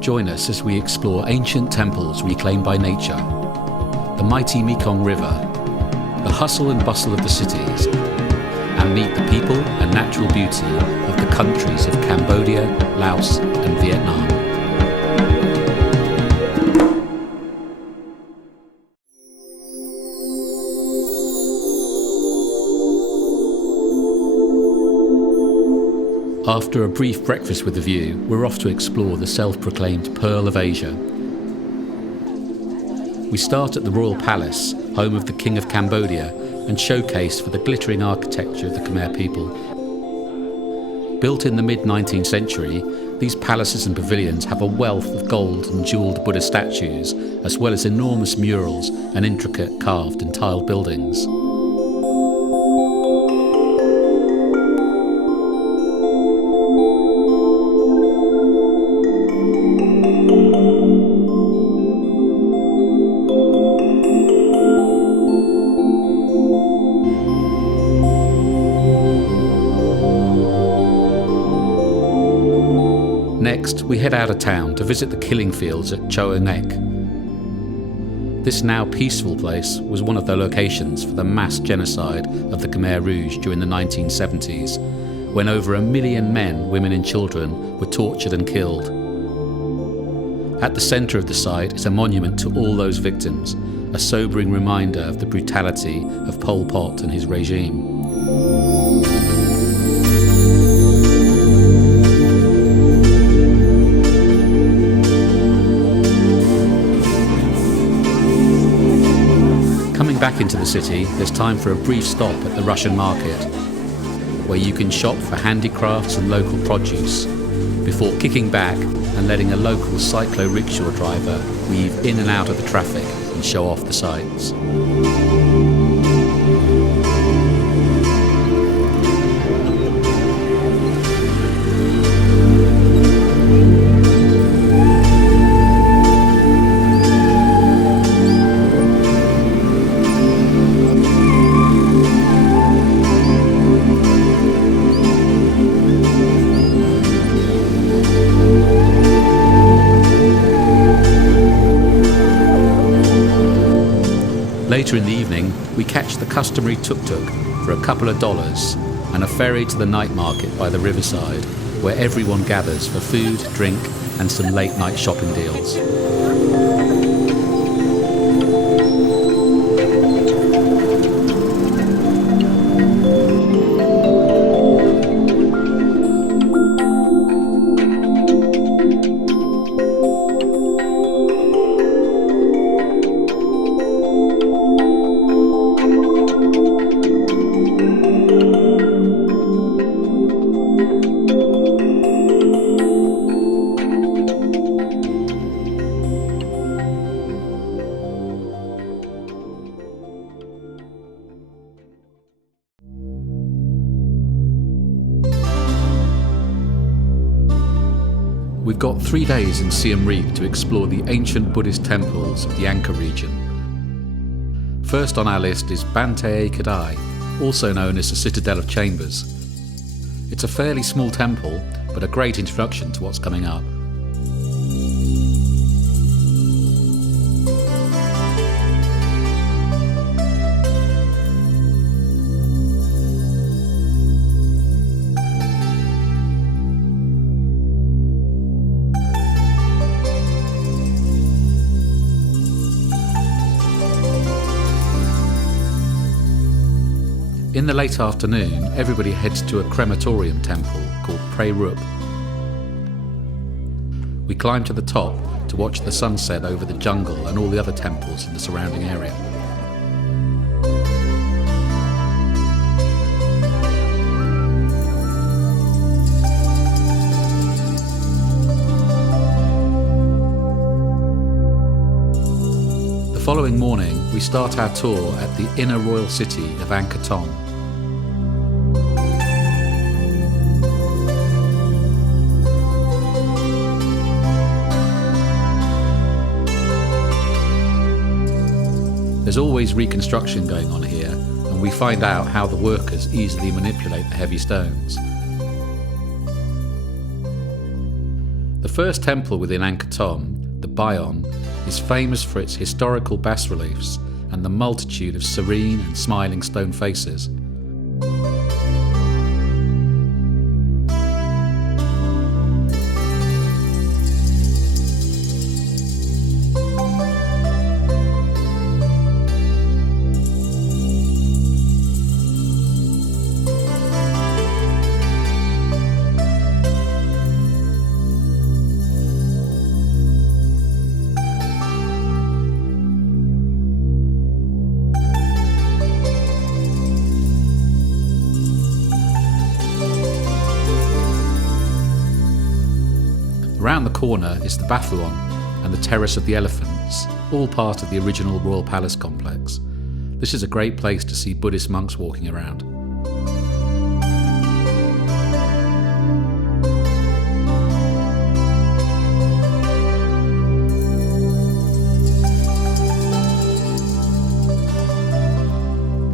Join us as we explore ancient temples reclaimed by nature, the mighty Mekong River, the hustle and bustle of the cities, and meet the people and natural beauty of the countries of Cambodia, Laos and Vietnam. After a brief breakfast with the view, we're off to explore the self-proclaimed Pearl of Asia. We start at the Royal Palace, home of the King of Cambodia, and showcase for the glittering architecture of the Khmer people. Built in the mid-19th century, these palaces and pavilions have a wealth of gold and jewelled Buddha statues, as well as enormous murals and intricate carved and tiled buildings. Next, we head out of town to visit the killing fields at Cho Nek. This now peaceful place was one of the locations for the mass genocide of the Khmer Rouge during the 1970s, when over 1 million men, women and children were tortured and killed. At the centre of the site is a monument to all those victims, a sobering reminder of the brutality of Pol Pot and his regime. Back into the city, there's time for a brief stop at the Russian market, where you can shop for handicrafts and local produce, before kicking back and letting a local cyclo-rickshaw driver weave in and out of the traffic and show off the sights. Later in the evening, we catch the customary tuk-tuk for a couple of dollars and a ferry to the night market by the riverside, where everyone gathers for food, drink and some late-night shopping deals. We've got 3 days in Siem Reap to explore the ancient Buddhist temples of the Angkor region. First on our list is Bantay Kadai, also known as the Citadel of Chambers. It's a fairly small temple, but a great introduction to what's coming up. In the late afternoon, everybody heads to a crematorium temple called Prey Rup. We climb to the top to watch the sunset over the jungle and all the other temples in the surrounding area. The following morning, we start our tour at the inner royal city of Angkor Thom. There's always reconstruction going on here, and we find out how the workers easily manipulate the heavy stones. The first temple within Angkor Thom, the Bayon, is famous for its historical bas-reliefs and the multitude of serene and smiling stone faces. Around the corner is the Bathuon and the Terrace of the Elephants, all part of the original Royal Palace complex. This is a great place to see Buddhist monks walking around.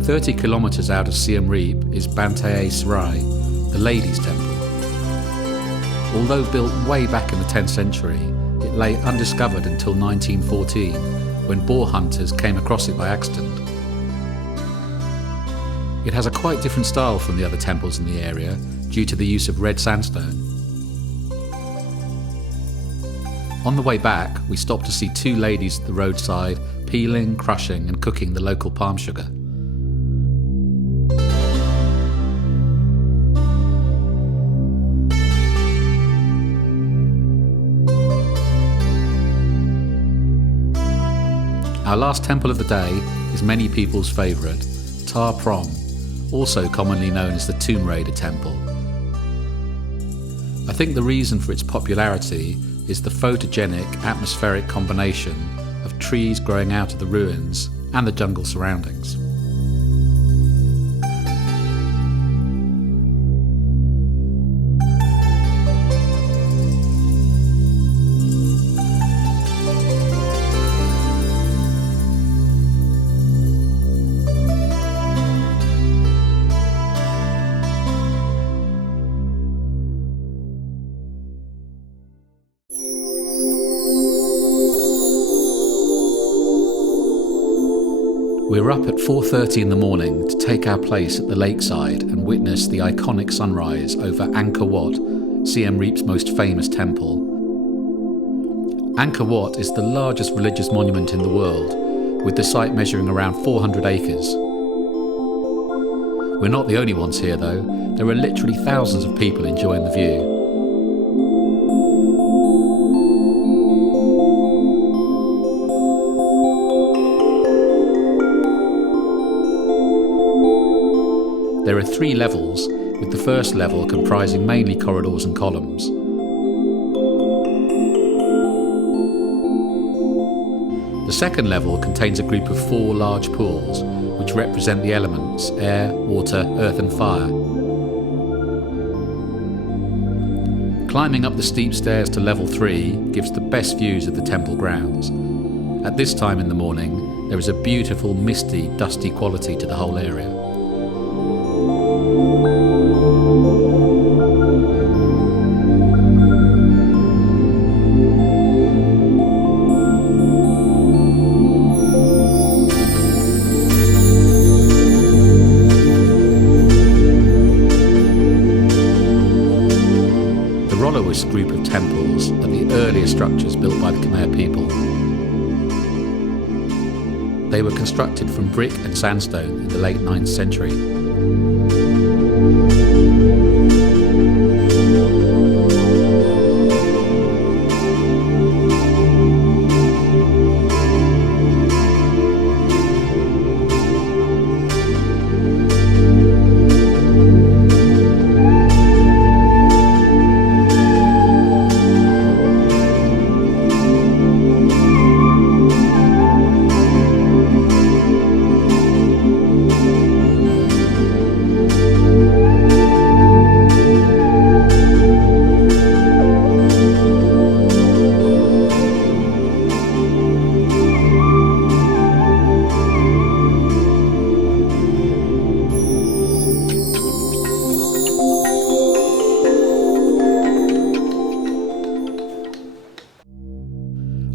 "30 kilometres out of Siem Reap is Bantae Sarai, the Ladies' Temple. Although built way back in the 10th century, it lay undiscovered until 1914, when boar hunters came across it by accident. It has a quite different style from the other temples in the area due to the use of red sandstone. On the way back, we stopped to see two ladies at the roadside peeling, crushing and cooking the local palm sugar. Our last temple of the day is many people's favourite, Ta Prohm, also commonly known as the Tomb Raider Temple. I think the reason for its popularity is the photogenic atmospheric combination of trees growing out of the ruins and the jungle surroundings. We're up at 4:30 in the morning to take our place at the lakeside and witness the iconic sunrise over Angkor Wat, Siem Reap's most famous temple. Angkor Wat is the largest religious monument in the world, with the site measuring around 400 acres. We're not the only ones here though, there are literally thousands of people enjoying the view. There are 3 levels, with the first level comprising mainly corridors and columns. The second level contains a group of 4 large pools, which represent the elements air, water, earth and fire. Climbing up the steep stairs to level 3 gives the best views of the temple grounds. At this time in the morning, there is a beautiful misty, dusty quality to the whole area. Group of temples are the earliest structures built by the Khmer people. They were constructed from brick and sandstone in the late 9th century.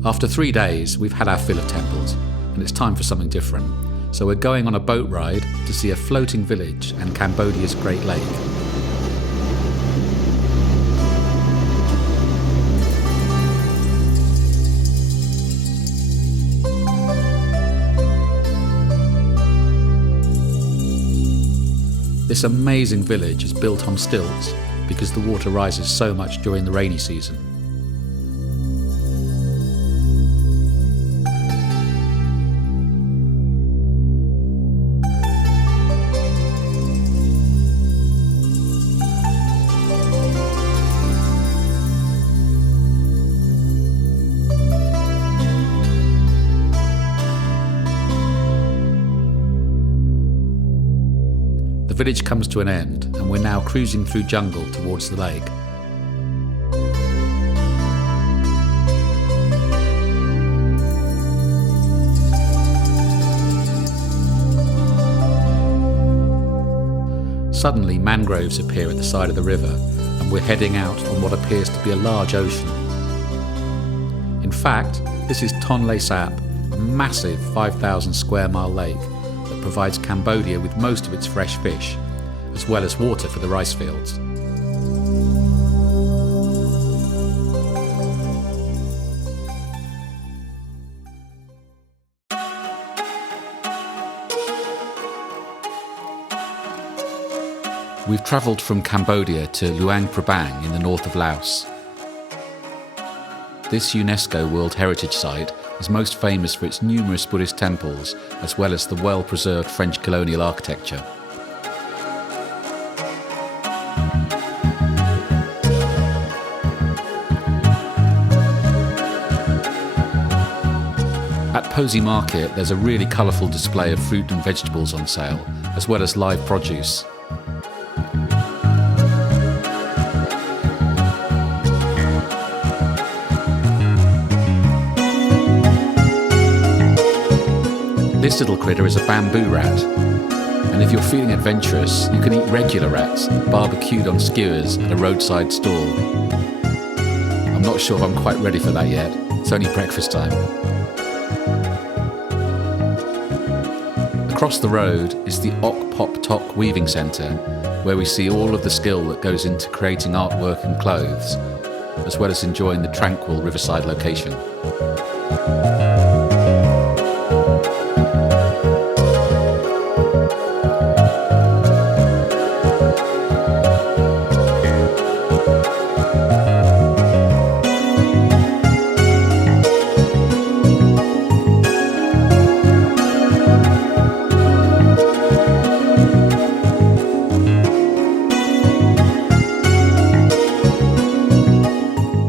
After 3 days, we've had our fill of temples, and it's time for something different. So we're going on a boat ride to see a floating village and Cambodia's Great Lake. This amazing village is built on stilts because the water rises so much during the rainy season. The village comes to an end, and we're now cruising through jungle towards the lake. Suddenly, mangroves appear at the side of the river, and we're heading out on what appears to be a large ocean. In fact, this is Tonle Sap, a massive 5,000 square mile lake that provides Cambodia with most of its fresh fish, as well as water for the rice fields. We've travelled from Cambodia to Luang Prabang in the north of Laos. This UNESCO World Heritage Site is most famous for its numerous Buddhist temples, as well as the well-preserved French colonial architecture. At Posey Market, there's a really colourful display of fruit and vegetables on sale, as well as live produce. This little critter is a bamboo rat, and if you're feeling adventurous, you can eat regular rats, barbecued on skewers at a roadside stall. I'm not sure if I'm quite ready for that yet, it's only breakfast time. Across the road is the Ok Pop Tok Weaving Centre, where we see all of the skill that goes into creating artwork and clothes, as well as enjoying the tranquil riverside location.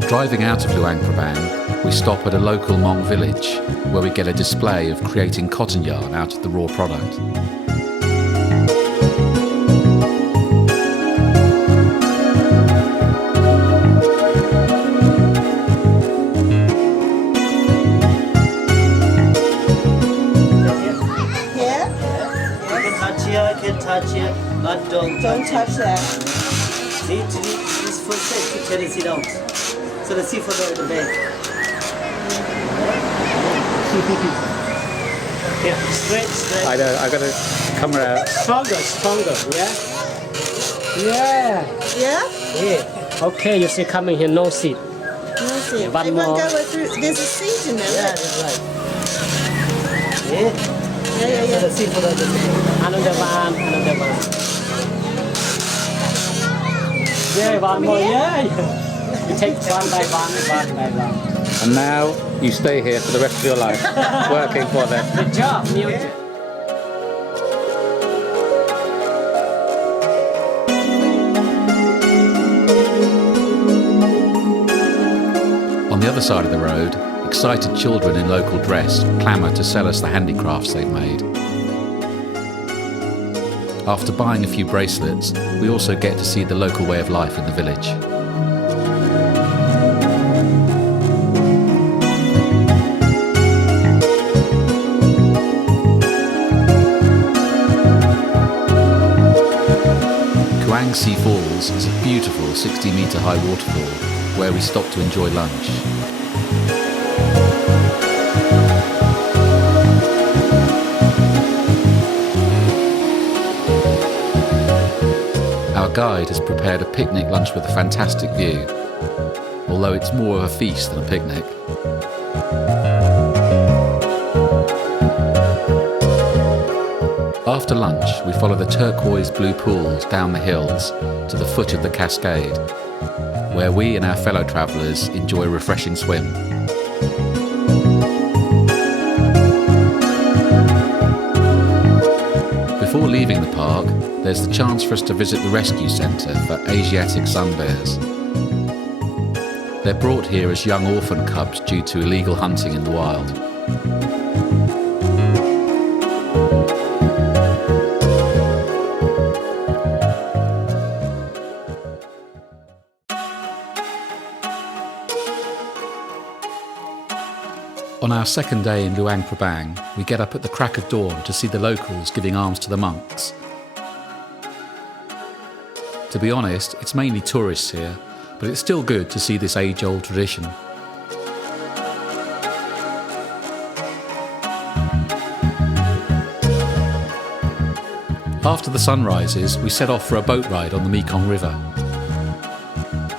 Driving out of Luang Prabang, we stop at a local Hmong village where we get a display of creating cotton yarn out of the raw product. I can touch it, but don't touch that. See, this foot set, you can sit down. So let's see for the bag. Yeah, straight. I know, I got to come around. Stronger, Yeah. Okay, you see coming here, no seat. No seat. One They more. won't go through. There's a seat in there. Yeah, Look. that's right. Yeah. So let's see for the bag. Another one. Yeah, one more, yeah. You take one by one. And now you stay here for the rest of your life, working for them. Good job, music. On the other side of the road, excited children in local dress clamour to sell us the handicrafts they've made. After buying a few bracelets, we also get to see the local way of life in the village. Sea Falls is a beautiful 60-metre high waterfall where we stop to enjoy lunch. guide has prepared a picnic lunch with a fantastic view, although it's more of a feast than a picnic. After lunch, we follow the turquoise blue pools down the hills to the foot of the cascade, where we and our fellow travellers enjoy a refreshing swim. Before leaving the park, there's the chance for us to visit the rescue centre for Asiatic sun bears. They're brought here as young orphan cubs due to illegal hunting in the wild. On our second day in Luang Prabang, we get up at the crack of dawn to see the locals giving alms to the monks. To be honest, it's mainly tourists here, but it's still good to see this age-old tradition. After the sun rises, we set off for a boat ride on the Mekong River.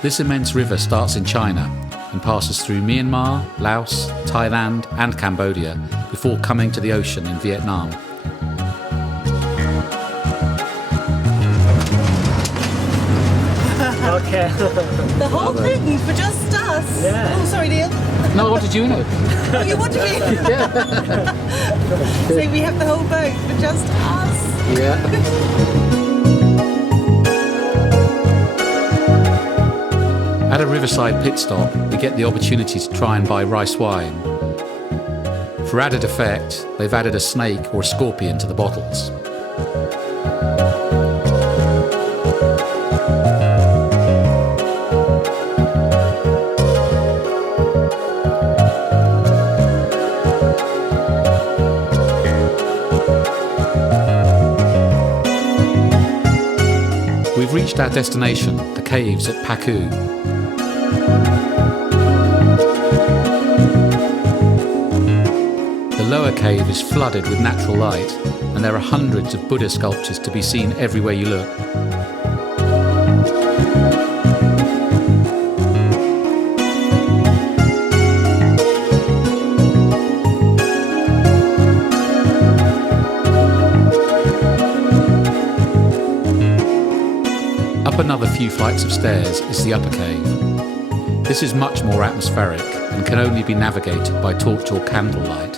This immense river starts in China and passes through Myanmar, Laos, Thailand and Cambodia before coming to the ocean in Vietnam. Okay. The whole thing for just us. Yeah. Oh, sorry, Neil. No, what did you know? Oh, you want to be? So we have the whole boat for just us. Yeah. At a riverside pit stop, we get the opportunity to try and buy rice wine. For added effect, they've added a snake or a scorpion to the bottles. We've reached our destination, the caves at Paku. The lower cave is flooded with natural light, and there are hundreds of Buddha sculptures to be seen everywhere you look. Up another few flights of stairs is the upper cave. This is much more atmospheric and can only be navigated by torch or candlelight,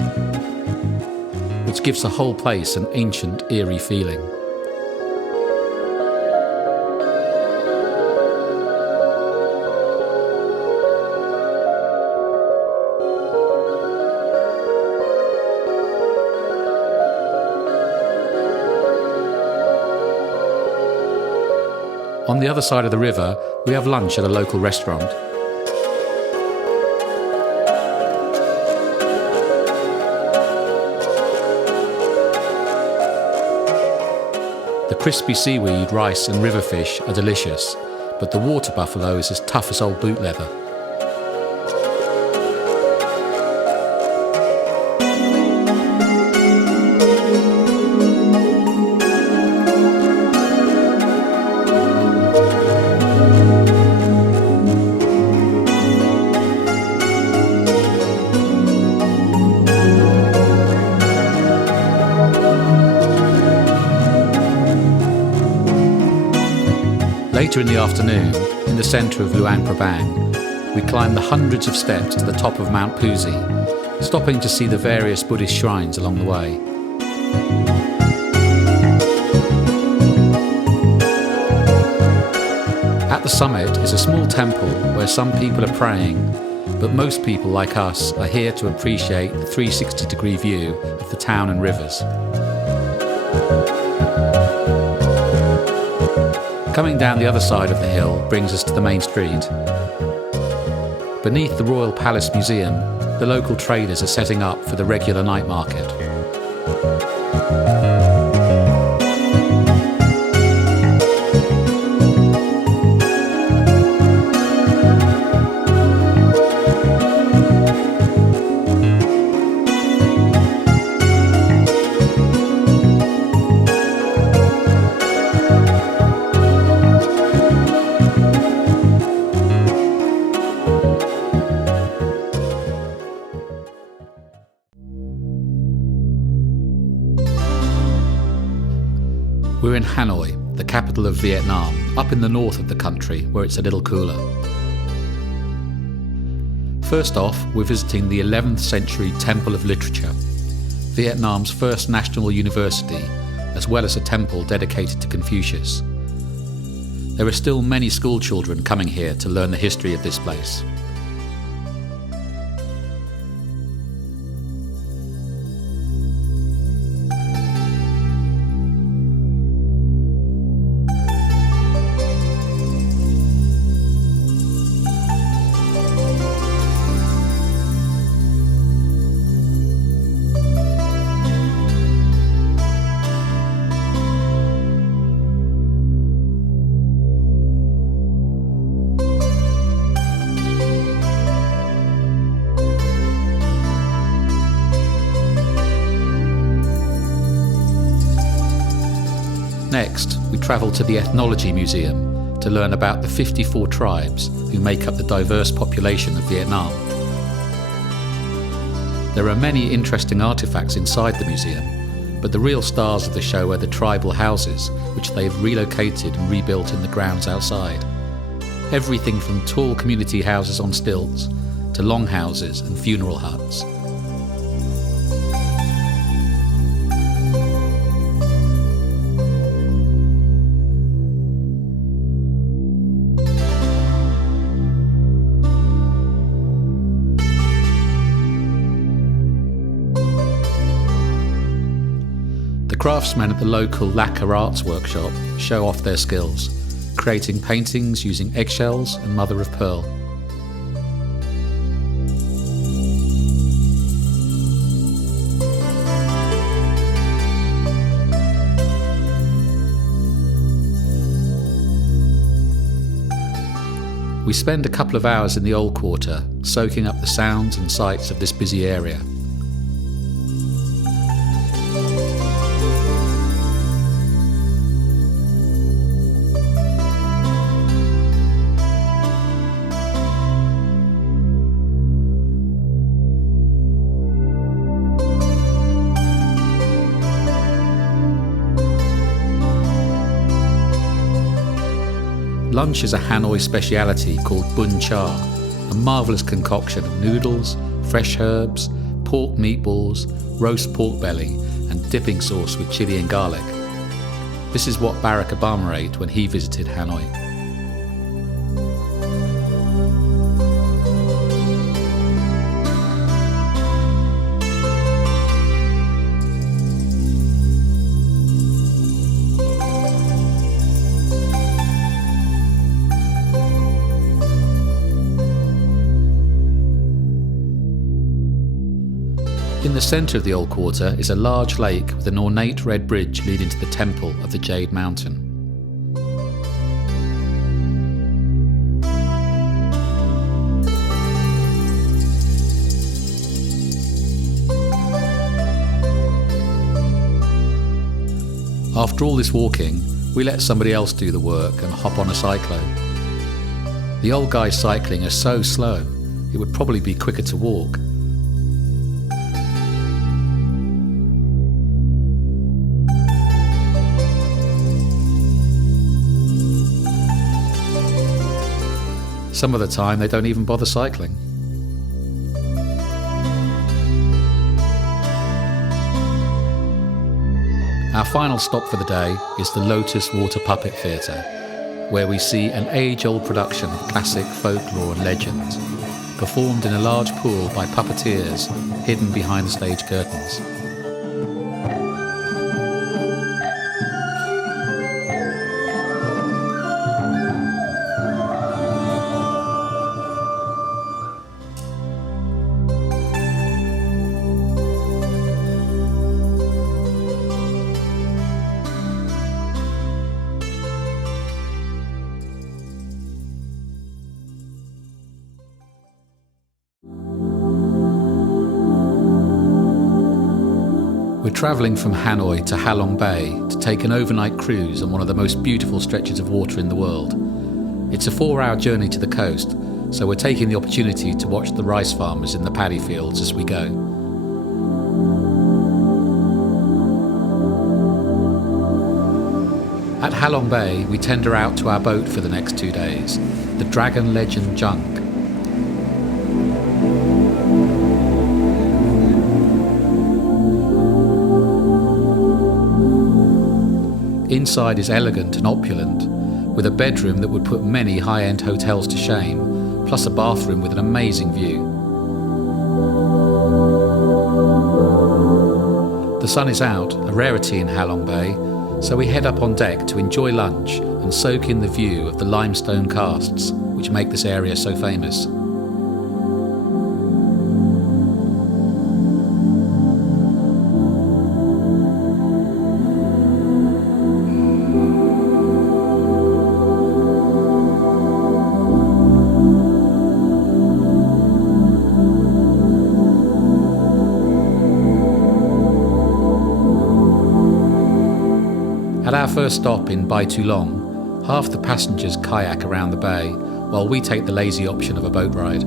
which gives the whole place an ancient, eerie feeling. On the other side of the river, we have lunch at a local restaurant. The crispy seaweed, rice and river fish are delicious, but the water buffalo is as tough as old boot leather. Later in the afternoon, in the centre of Luang Prabang, we climb the hundreds of steps to the top of Mount Puzi, stopping to see the various Buddhist shrines along the way. At the summit is a small temple where some people are praying, but most people like us are here to appreciate the 360-degree view of the town and rivers. Coming down the other side of the hill brings us to the main street. Beneath the Royal Palace Museum, the local traders are setting up for the regular night market. We're in Hanoi, the capital of Vietnam, up in the north of the country where it's a little cooler. First off, we're visiting the 11th century Temple of Literature, Vietnam's first national university, as well as a temple dedicated to Confucius. There are still many school children coming here to learn the history of this place. Next, we travel to the Ethnology Museum to learn about the 54 tribes who make up the diverse population of Vietnam. There are many interesting artifacts inside the museum, but the real stars of the show are the tribal houses, which they've relocated and rebuilt in the grounds outside. Everything from tall community houses on stilts to longhouses and funeral huts. Craftsmen at the local lacquer arts workshop show off their skills, creating paintings using eggshells and mother of pearl. We spend a couple of hours in the old quarter, soaking up the sounds and sights of this busy area. Lunch is a Hanoi speciality called bun cha, a marvellous concoction of noodles, fresh herbs, pork meatballs, roast pork belly, and dipping sauce with chili and garlic. This is what Barack Obama ate when he visited Hanoi. In the centre of the old quarter is a large lake with an ornate red bridge leading to the temple of the Jade Mountain. After all this walking, we let somebody else do the work and hop on a cyclo. The old guys cycling are so slow, it would probably be quicker to walk. Some of the time they don't even bother cycling. Our final stop for the day is the Lotus Water Puppet Theatre, where we see an age-old production of classic folklore and legends, performed in a large pool by puppeteers hidden behind the stage curtains. We're travelling from Hanoi to Halong Bay to take an overnight cruise on one of the most beautiful stretches of water in the world. It's a 4-hour journey to the coast, so we're taking the opportunity to watch the rice farmers in the paddy fields as we go. At Halong Bay, we tender out to our boat for the next 2 days, the Dragon Legend Junk. Inside is elegant and opulent, with a bedroom that would put many high-end hotels to shame, plus a bathroom with an amazing view. The sun is out, a rarity in Halong Bay, so we head up on deck to enjoy lunch and soak in the view of the limestone casts, which make this area so famous. At our first stop in Bai Tu Long, half the passengers kayak around the bay, while we take the lazy option of a boat ride.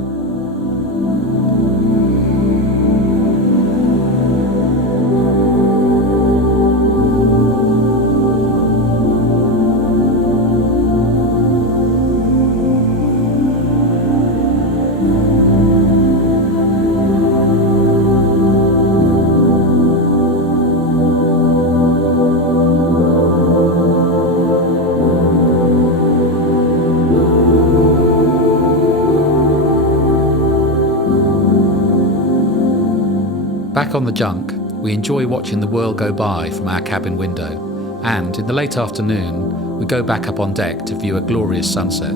Back on the junk, we enjoy watching the world go by from our cabin window, and in the late afternoon, we go back up on deck to view a glorious sunset.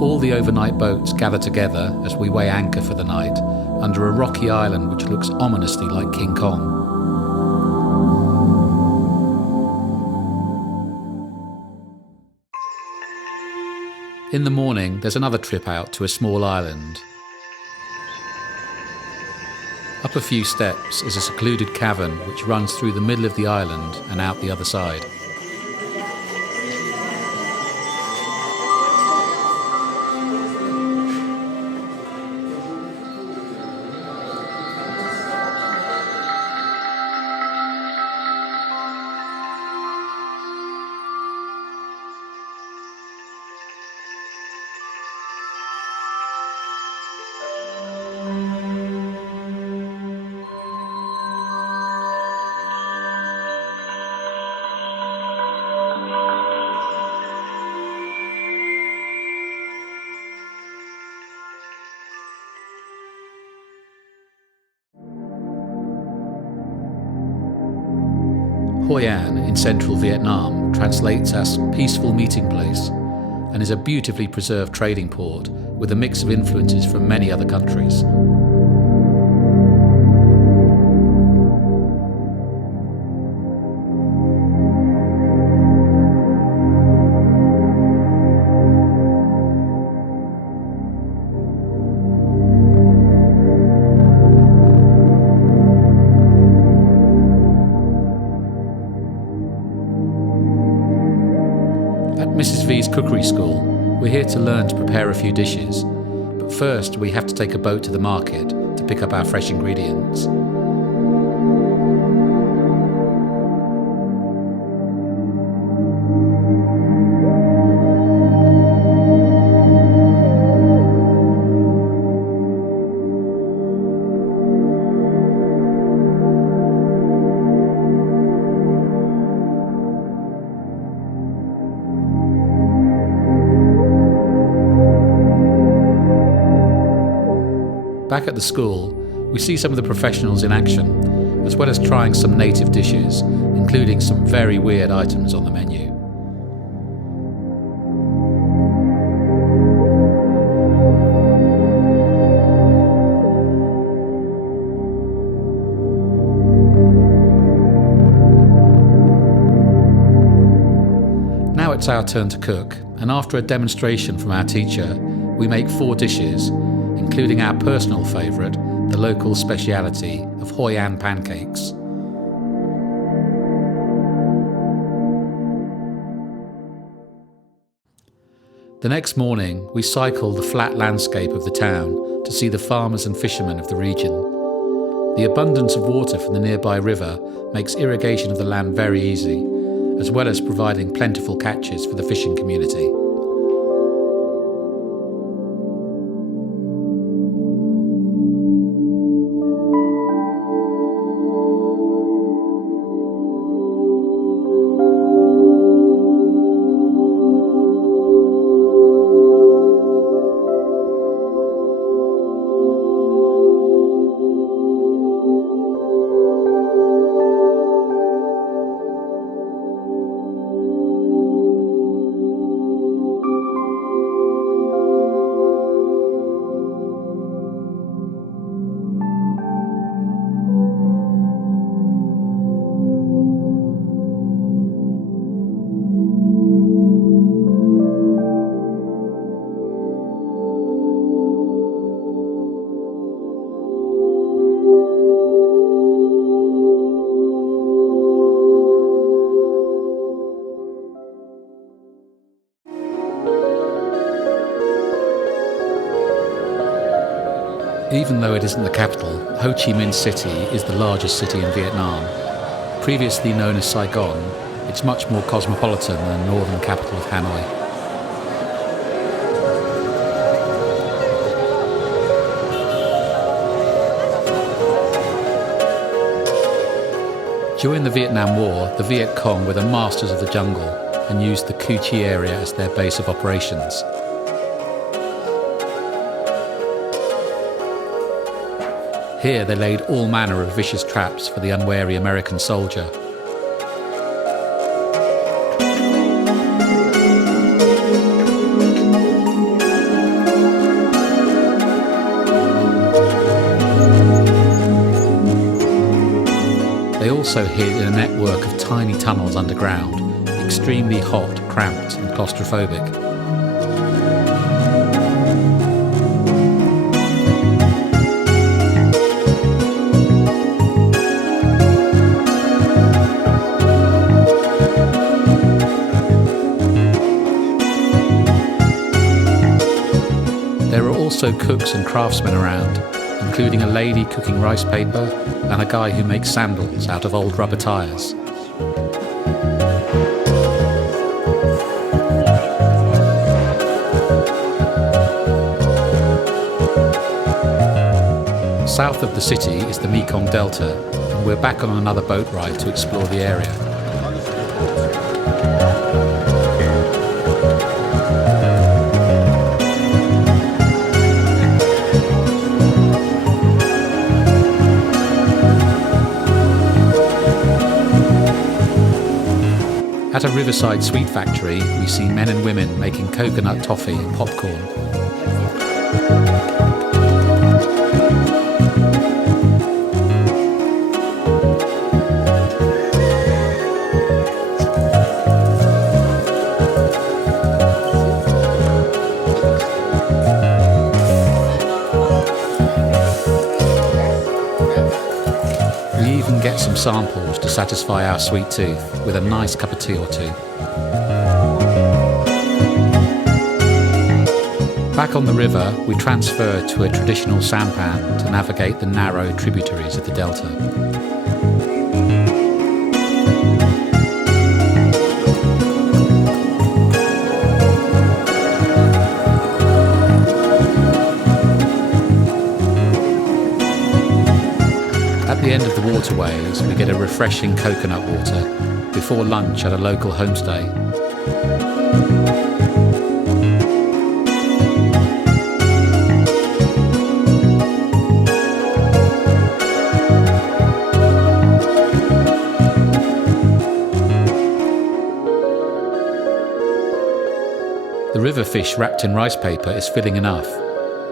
All the overnight boats gather together as we weigh anchor for the night under a rocky island which looks ominously like King Kong. In the morning, there's another trip out to a small island. Up a few steps is a secluded cavern which runs through the middle of the island and out the other side. Hoi An in central Vietnam translates as peaceful meeting place and is a beautifully preserved trading port with a mix of influences from many other countries. Mrs. V's cookery school, we're here to learn to prepare a few dishes, but first we have to take a boat to the market to pick up our fresh ingredients. Back at the school, we see some of the professionals in action, as well as trying some native dishes, including some very weird items on the menu. Now it's our turn to cook, and after a demonstration from our teacher, we make 4 dishes, including our personal favourite, the local speciality of Hoi An pancakes. The next morning, we cycle the flat landscape of the town to see the farmers and fishermen of the region. The abundance of water from the nearby river makes irrigation of the land very easy, as well as providing plentiful catches for the fishing community. Even though it isn't the capital, Ho Chi Minh City is the largest city in Vietnam. Previously known as Saigon, it's much more cosmopolitan than the northern capital of Hanoi. During the Vietnam War, the Viet Cong were the masters of the jungle and used the Cu Chi area as their base of operations. Here they laid all manner of vicious traps for the unwary American soldier. They also hid in a network of tiny tunnels underground, extremely hot, cramped and claustrophobic. There are also cooks and craftsmen around, including a lady cooking rice paper and a guy who makes sandals out of old rubber tyres. South of the city is the Mekong Delta, and we're back on another boat ride to explore the area. At a riverside sweet factory, we see men and women making coconut toffee and popcorn. We even get some samples to satisfy our sweet tooth with a nice cup of tea or two. Back on the river, we transfer to a traditional sampan to navigate the narrow tributaries of the delta. At the end of the waterways, we get a refreshing coconut water before lunch at a local homestay. The river fish wrapped in rice paper is filling enough,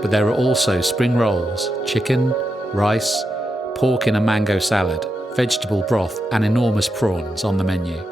but there are also spring rolls, chicken, rice, pork in a mango salad, vegetable broth and enormous prawns on the menu.